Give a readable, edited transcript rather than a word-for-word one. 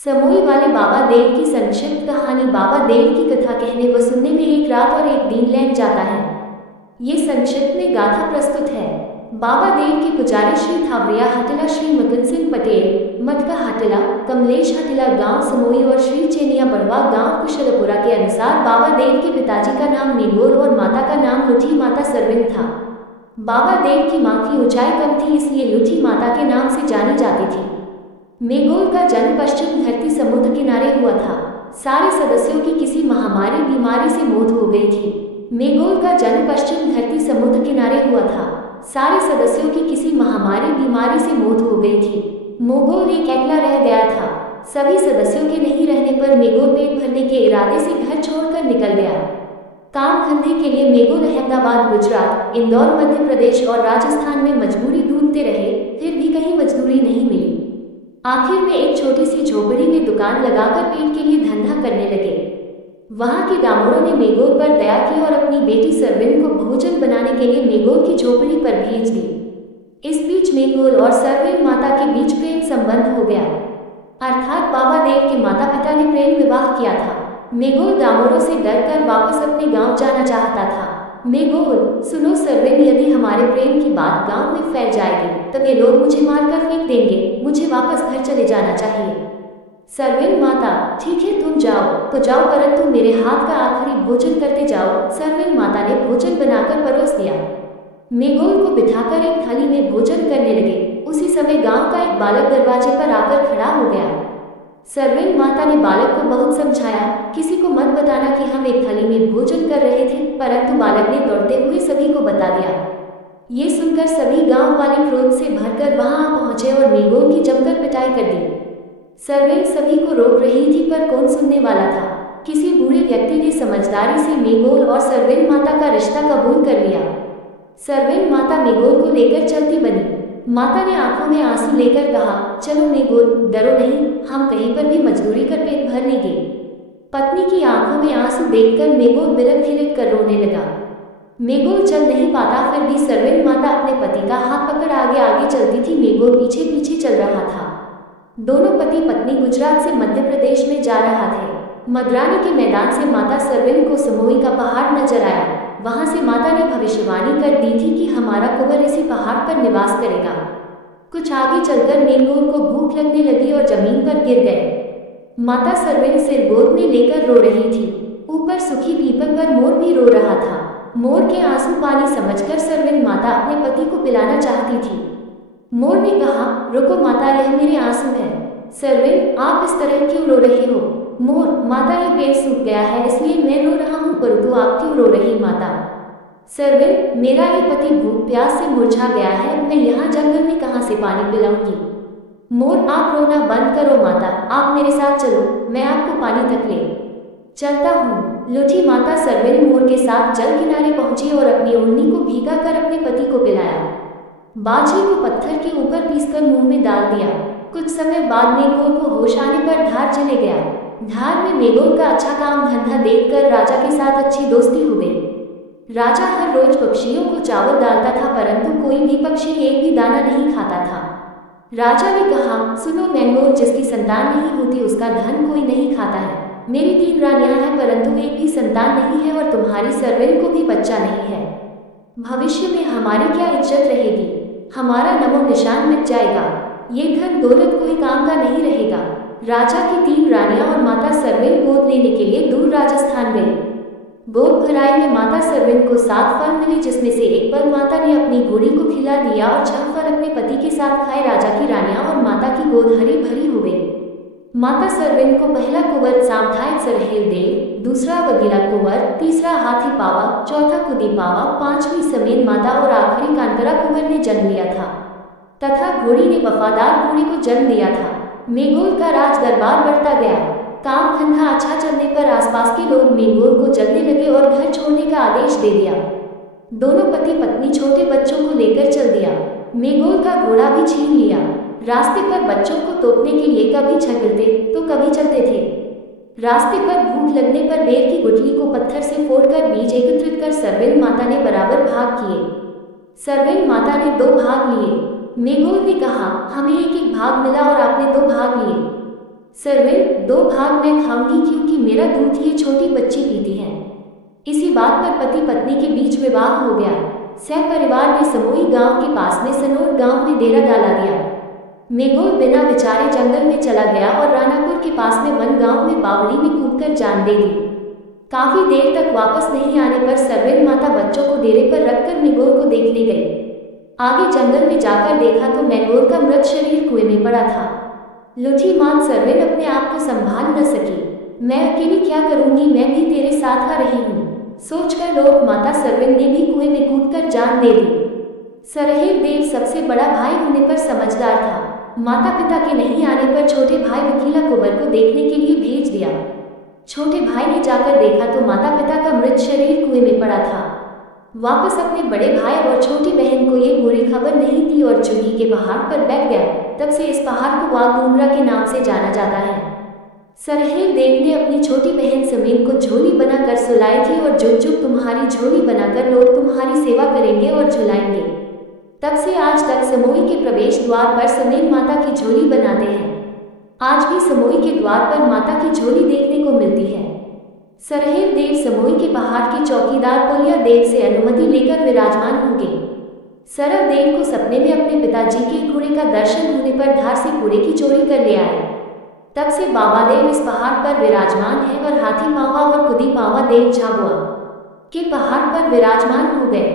समोई वाले बाबा देव की संक्षिप्त कहानी। बाबा देव की कथा कहने व सुनने में एक रात और एक दिन लग जाता है। ये संक्षिप्त में गाथा प्रस्तुत है। बाबा देव के पुजारी श्री थावरिया हटिला, श्री मदन सिंह पटेल मटका हटिला, कमलेश हटिला गांव समोई और श्री चेनिया बड़वा गांव कुशलपुरा के अनुसार बाबा देव के पिताजी का नाम मेंगोर और माता का नाम लुठी माता सरविन था। बाबा देव की मां की ऊंचाई कम थी, इसलिए लुठी माता के नाम से जानी जाती थी। मेंगोर का जन्म पश्चिम धरती समुद्र किनारे हुआ था। सारे सदस्यों की किसी महामारी बीमारी से मौत हो गई थी। मेंगोर का जन्म पश्चिम धरती समुद्र किनारे हुआ था। सारे सदस्यों की किसी महामारी बीमारी से मौत हो गई थी। मेंगोर एक अकेला रह गया था। सभी सदस्यों के नहीं रहने पर मेंगोर पेट भरने के इरादे से घर छोड़कर निकल गया। काम धंधे के लिए मेंगोर अहमदाबाद, गुजरात, इंदौर मध्य प्रदेश और राजस्थान में मजदूरी ढूंढते रहे, फिर भी कहीं मजदूरी नहीं मिली। आखिर में एक छोटी सी झोपड़ी में दुकान लगाकर पेट के लिए धंधा करने लगे। वहां के डामोरों ने मेंगोर पर दया की और अपनी बेटी सरविन को भोजन बनाने के लिए मेंगोर की झोपड़ी पर भेज दी। इस बीच मेंगोर और सरविन माता के बीच प्रेम संबंध हो गया, अर्थात बाबा देव के माता पिता ने प्रेम विवाह किया था। मेंगोर डामोरों से डरकर वापस अपने गांव जाना चाहता था। मेंगोर, सुनो सरविन, यदि हमारे प्रेम की बात गांव में फैल जाएगी तब ये लोग मुझे मारकर फेंक देंगे। मुझे वापस घर चले जाना चाहिए। सरविन माता, ठीक है तुम जाओ तो जाओ, परंतु मेरे हाथ का आखिरी भोजन करते जाओ। सरविन माता ने भोजन बनाकर परोस दिया। मेंगोर को बिठाकर एक थाली में भोजन करने लगे। उसी समय गांव का एक बालक दरवाजे पर आकर खड़ा हो गया। सरविन माता ने बालक को बहुत समझाया, किसी को मत बताना कि हम एक थाली में भोजन कर रहे थे, परंतु बालक ने दौड़ते हुए सभी को बता दिया। ये सुनकर सभी गांव वाले क्रोध से भरकर वहां आ पहुंचे और मेंगोर की जमकर पिटाई कर दी। सरविन सभी को रोक रही थी, पर कौन सुनने वाला था। किसी बूढ़े व्यक्ति ने समझदारी से मेंगोर और सरविन माता का रिश्ता कबूल कर लिया। सरविन माता मेंगोर को लेकर चलती बनी। माता ने आंखों में आंसू लेकर कहा, चलो मेंगोर, डरो नहीं, हम कहीं पर भी मजदूरी कर पेट भर लेंगे। पत्नी की आंखों में आंसू देखकर मेंगोर बिलख बिलख कर रोने लगा। मेंगोर चल नहीं पाता, फिर भी सरविन माता अपने पति का हाथ पकड़ आगे आगे चलती थी। मेंगोर पीछे पीछे चल रहा था। दोनों पति पत्नी गुजरात से मध्य प्रदेश में जा रहा थे। मद्रानी के मैदान से माता सरविन को समोई का पहाड़ नजर आया। वहां से माता ने भविष्यवाणी कर दी थी कि हमारा कुंवर इसी पहाड़ पर निवास करेगा। कुछ आगे चलकर मेंगोर को भूख लगने लगी और जमीन पर गिर गए। माता सरविन सिर गोद में लेकर रो रही थी। ऊपर सूखी पीपल पर मोर भी रो रहा था। मोर के आंसू पानी समझकर सरविन माता अपने पति को पिलाना चाहती थी। मोर ने कहा, रुको माता, यह मेरे आंसू हैं। सरविन, आप इस तरह क्यों रो रही हो? मोर, माता, ये पेट सूख गया है इसलिए मैं रो रहा हूँ, परंतु आप क्यों रो रही माता? सरविन, मेरा ये पति भूख प्यास से मुरझा गया है, मैं यहाँ जंगल में कहाँ से पानी पिलाऊंगी? मोर, आप रोना बंद करो माता, आप मेरे साथ चलो, मैं आपको पानी तक ले चलता हूँ। लुठी माता सरविन मोर के साथ जल किनारे पहुंची और अपनी ओढ़नी को भीगा कर अपने पति को पिलाया। बाछी को पत्थर के ऊपर पीसकर मुंह में डाल दिया। कुछ समय बाद मेंगोर को होश आने पर धार चले गया। धार में मेंगोर का अच्छा काम धंधा देखकर राजा के साथ अच्छी दोस्ती हो गई। राजा हर रोज पक्षियों को चावल डालता था, परंतु कोई भी पक्षी एक भी दाना नहीं खाता था। राजा ने कहा, सुनो मेंगोर, जिसकी संतान नहीं होती उसका धन कोई नहीं खाता है। मेरी 3 रानियां हैं, परंतु एक भी संतान नहीं है और तुम्हारी सरविन को भी बच्चा नहीं है। भविष्य में हमारी क्या इज्जत रहेगी? हमारा नमो निशान मिट जाएगा। ये धन दौलत कोई काम का नहीं रहेगा। राजा की 3 रानियां और माता सरविन गोद लेने के लिए दूर राजस्थान गई। गोद भराई में माता सरविन को 7 फल मिले, जिसमें से एक फल माता ने अपनी घोड़ी को खिला दिया और 6 फल अपने पति के साथ खाए। राजा की रानियां और माता की गोद हरी भरी हो गई। माता सरविन को पहला कुंवर सामथाय सरहेल देव, दूसरा बगीरा कुंवर, तीसरा हाथी पावा, चौथा कुदी पावा, 5वीं समेन माता और आखिरी कांकरा कुंवर ने जन्म लिया था, तथा घोड़ी ने वफादार घोड़ी को जन्म दिया था। मेंगोर का राज दरबार बढ़ता गया। काम धंधा अच्छा चलने पर आसपास के लोग मेंगोर को जलने लगे और घर छोड़ने का आदेश दे दिया। दोनों पति पत्नी छोटे बच्चों को लेकर चल दिया। मेंगोर का घोड़ा भी छीन लिया। रास्ते पर बच्चों को तोपने के लिए कभी छगलते तो कभी चलते थे। रास्ते पर भूख लगने पर बेर की गुठली को पत्थर से फोड़कर बीज एकत्रित कर सरविन माता ने बराबर भाग किए। सरविन माता ने 2 भाग लिए। मेंगोर ने कहा, हमें एक एक भाग मिला और आपने 2 भाग लिए। सरविन, 2 भाग मैं खाऊंगी क्योंकि मेरा दूध ये छोटी बच्ची पीती है। इसी बात पर पति पत्नी के बीच विवाह हो गया। सह परिवार ने समोई गांव के पास में सनोर गांव में डेरा डाला दिया। मेगोल बिना विचारे जंगल में चला गया और रानापुर के पास में वन गांव में बावड़ी में कूदकर जान दे दी। काफी देर तक वापस नहीं आने पर सरविन माता बच्चों को डेरे पर रखकर मेगोल को देखने गई। आगे जंगल में जाकर देखा तो मेगोल का मृत शरीर कुएं में पड़ा था। लुठी मां सरविन अपने आप को संभाल न सकी। मैं अकेली क्या करूंगी, मैं भी तेरे साथ आ रही हूँ, सोचकर लोक माता सरविन ने भी कुएं में कूदकर जान दे दी। सरहेल देव सबसे बड़ा भाई होने पर समझदार था। माता पिता के नहीं आने पर छोटे भाई वकीला कुंवर को देखने के लिए भेज दिया। छोटे भाई ने जाकर देखा तो माता पिता का मृत शरीर कुएं में पड़ा था। वापस अपने बड़े भाई और छोटी बहन को ये बुरी खबर नहीं थी और चुही के पहाड़ पर बैठ गया। तब से इस पहाड़ को वाघडूंगरा के नाम से जाना जाता है। सरहेल देव ने अपनी छोटी बहन समीन को झोली बनाकर सुलाई थी और जुग जुग तुम्हारी झोली बनाकर लोग तुम्हारी सेवा करेंगे और झुलाएंगे। तब से आज तक समोई के प्रवेश द्वार पर समीन माता की झोली बनाते हैं। आज भी समोई के द्वार पर माता की झोली देखने को मिलती है। सरहेल देव समोई के पहाड़ के चौकीदार पोलिया देव से अनुमति लेकर विराजमान होंगे। सरव देव को सपने में अपने पिताजी के घोड़े का दर्शन होने पर धार से घोड़े की चोरी कर ले आए। तब से बाबा देव इस पहाड़ पर विराजमान है और हाथी पावा और कुदी पावा देव झाबुआ के पहाड़ पर विराजमान हो गए।